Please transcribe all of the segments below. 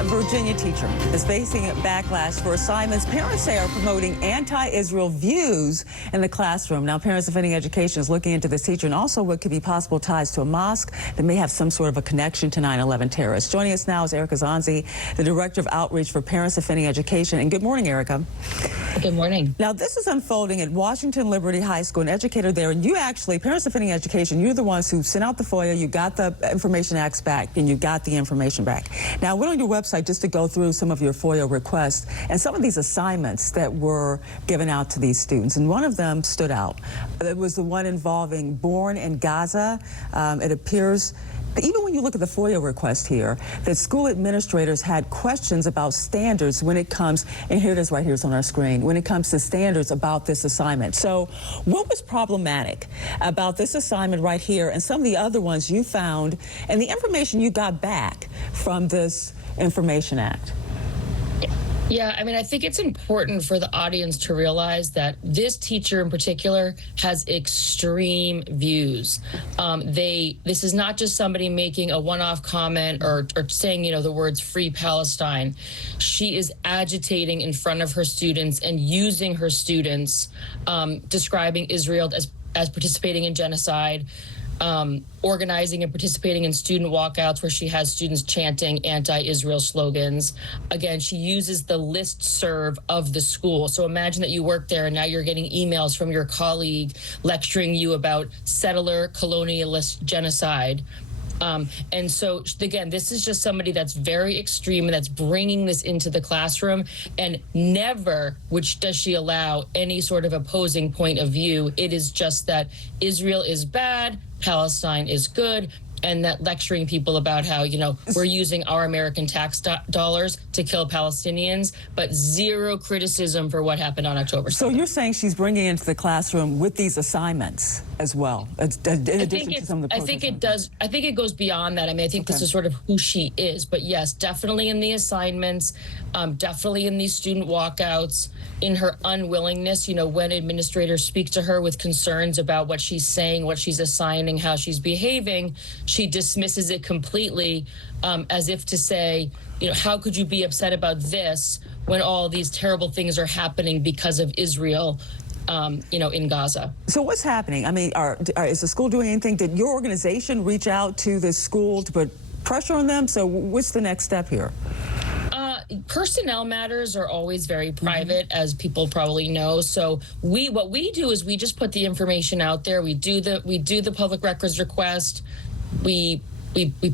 A Virginia teacher is facing backlash for assignments parents say are promoting anti-Israel views in the classroom. Now, Parents Defending Education is looking into this teacher and also what could be possible ties to a mosque that may have some sort of a connection to 9/11 terrorists. Joining us now is Erika Sanzi, the Director of Outreach for Parents Defending Education. And good morning, Erika. Good morning. Now, this is unfolding at Washington Liberty High School, an educator there, and you actually, Parents Defending Education, you're the ones who sent out the FOIA, you got the Information Acts back, and you got the information back. Now, I went on your website just to go through some of your FOIA requests and some of these assignments that were given out to these students, and one of them stood out. It was the one involving Born in Gaza. It appears, even when you look at the FOIA request here, that school administrators had questions about standards when it comes, and here it is right here, it's on our screen, when it comes to standards about this assignment. So what was problematic about this assignment right here and some of the other ones you found and the information you got back from this Information Act? Yeah, I mean, I think it's important for the audience to realize that this teacher in particular has extreme views. This is not just somebody making a one-off comment or saying, you know, the words free Palestine. She is agitating in front of her students and using her students, describing Israel as participating in genocide, organizing and participating in student walkouts where she has students chanting anti-Israel slogans. Again, she uses the listserv of the school. So imagine that you work there and now you're getting emails from your colleague lecturing you about settler colonialist genocide. And so, again, this is just somebody that's very extreme and that's bringing this into the classroom, and never does she allow any sort of opposing point of view. It is just that Israel is bad, Palestine is good, and that lecturing people about how, you know, we're using our American tax dollars to kill Palestinians, but zero criticism for what happened on October 7th. So you're saying she's bringing into the classroom with these assignments as well, in addition to some of the I think it does. I think it goes beyond that. I mean, I think this is sort of who she is. But yes, definitely in the assignments, definitely in these student walkouts, in her unwillingness, you know, when administrators speak to her with concerns about what she's saying, what she's assigning, how she's behaving, she dismisses it completely, as if to say, you know, how could you be upset about this when all these terrible things are happening because of Israel, you know, in Gaza? So what's happening? I mean, is the school doing anything? Did your organization reach out to this school to put pressure on them? So what's the next step here? Personnel matters are always very private, as people probably know. So what we do is we just put the information out there. We do the public records request. We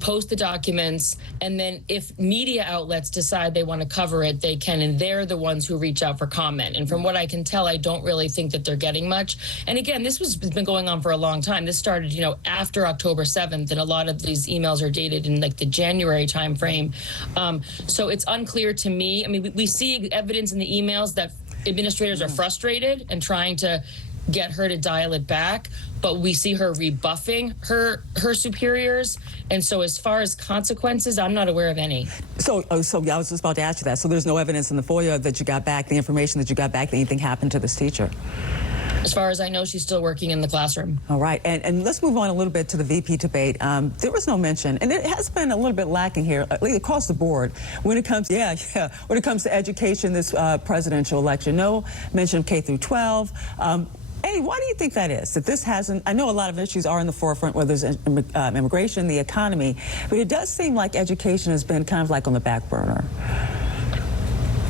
post the documents, and then if media outlets decide they want to cover it, they can, and they're the ones who reach out for comment. And from what I can tell, I don't really think that they're getting much. And again, this has been going on for a long time. This started, you know, after October 7th, and a lot of these emails are dated in like the January timeframe. So it's unclear to me. I mean, we see evidence in the emails that administrators are frustrated and trying to get her to dial it back, but we see her rebuffing her superiors. And so as far as consequences, I'm not aware of any. So I was just about to ask you that. So there's no evidence in the FOIA that you got back, the information that you got back, that anything happened to this teacher? As far as I know, she's still working in the classroom. All right, and let's move on a little bit to the VP debate. There was no mention, and it has been a little bit lacking here, across the board, when it comes, when it comes to education, this presidential election. No mention of K-12. Hey, why do you think that is? That this hasn't, I know a lot of issues are in the forefront, whether there's immigration, the economy, but it does seem like education has been kind of like on the back burner.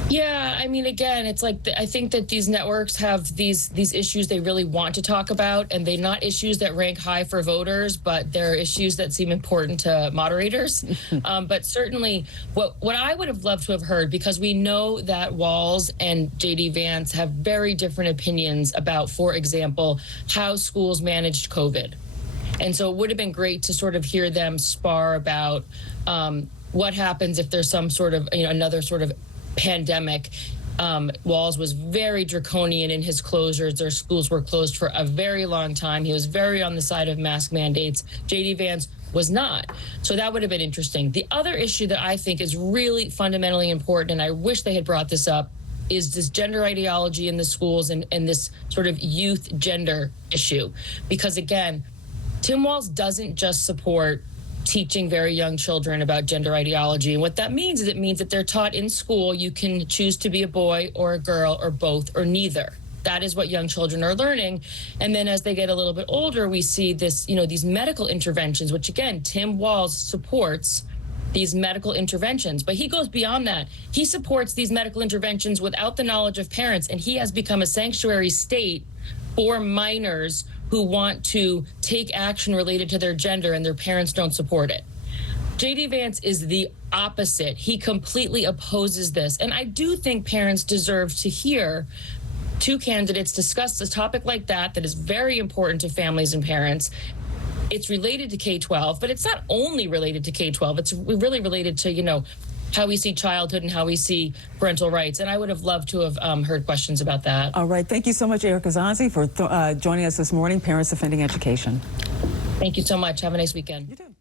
Yeah, I mean, again, it's like I think that these networks have these issues they really want to talk about, and they're not issues that rank high for voters, but they're issues that seem important to moderators. But certainly, what I would have loved to have heard, because we know that Walz and J.D. Vance have very different opinions about, for example, how schools managed COVID. And so it would have been great to sort of hear them spar about what happens if there's some sort of, you know, another sort of pandemic. Walz was very draconian in his closures. Their schools were closed for a very long time. He was very on the side of mask mandates. J.D. Vance was not. So that would have been interesting. The other issue that I think is really fundamentally important, and I wish they had brought this up, is this gender ideology in the schools and this sort of youth gender issue. Because again, Tim Walz doesn't just support teaching very young children about gender ideology. And what that means is it means that they're taught in school you can choose to be a boy or a girl or both or neither. That is what young children are learning. And then as they get a little bit older, we see this, these medical interventions, which again, Tim Walz supports these medical interventions, but he goes beyond that. He supports these medical interventions without the knowledge of parents, and he has become a sanctuary state for minors who want to take action related to their gender and their parents don't support it. J.D. Vance is the opposite. He completely opposes this. And I do think parents deserve to hear two candidates discuss a topic like that is very important to families and parents. It's related to K-12, but it's not only related to K-12. It's really related to, how we see childhood and how we see parental rights. And I would have loved to have heard questions about that. All right. Thank you so much, Erika Sanzi, for joining us this morning, Parents Defending Education. Thank you so much. Have a nice weekend. You too.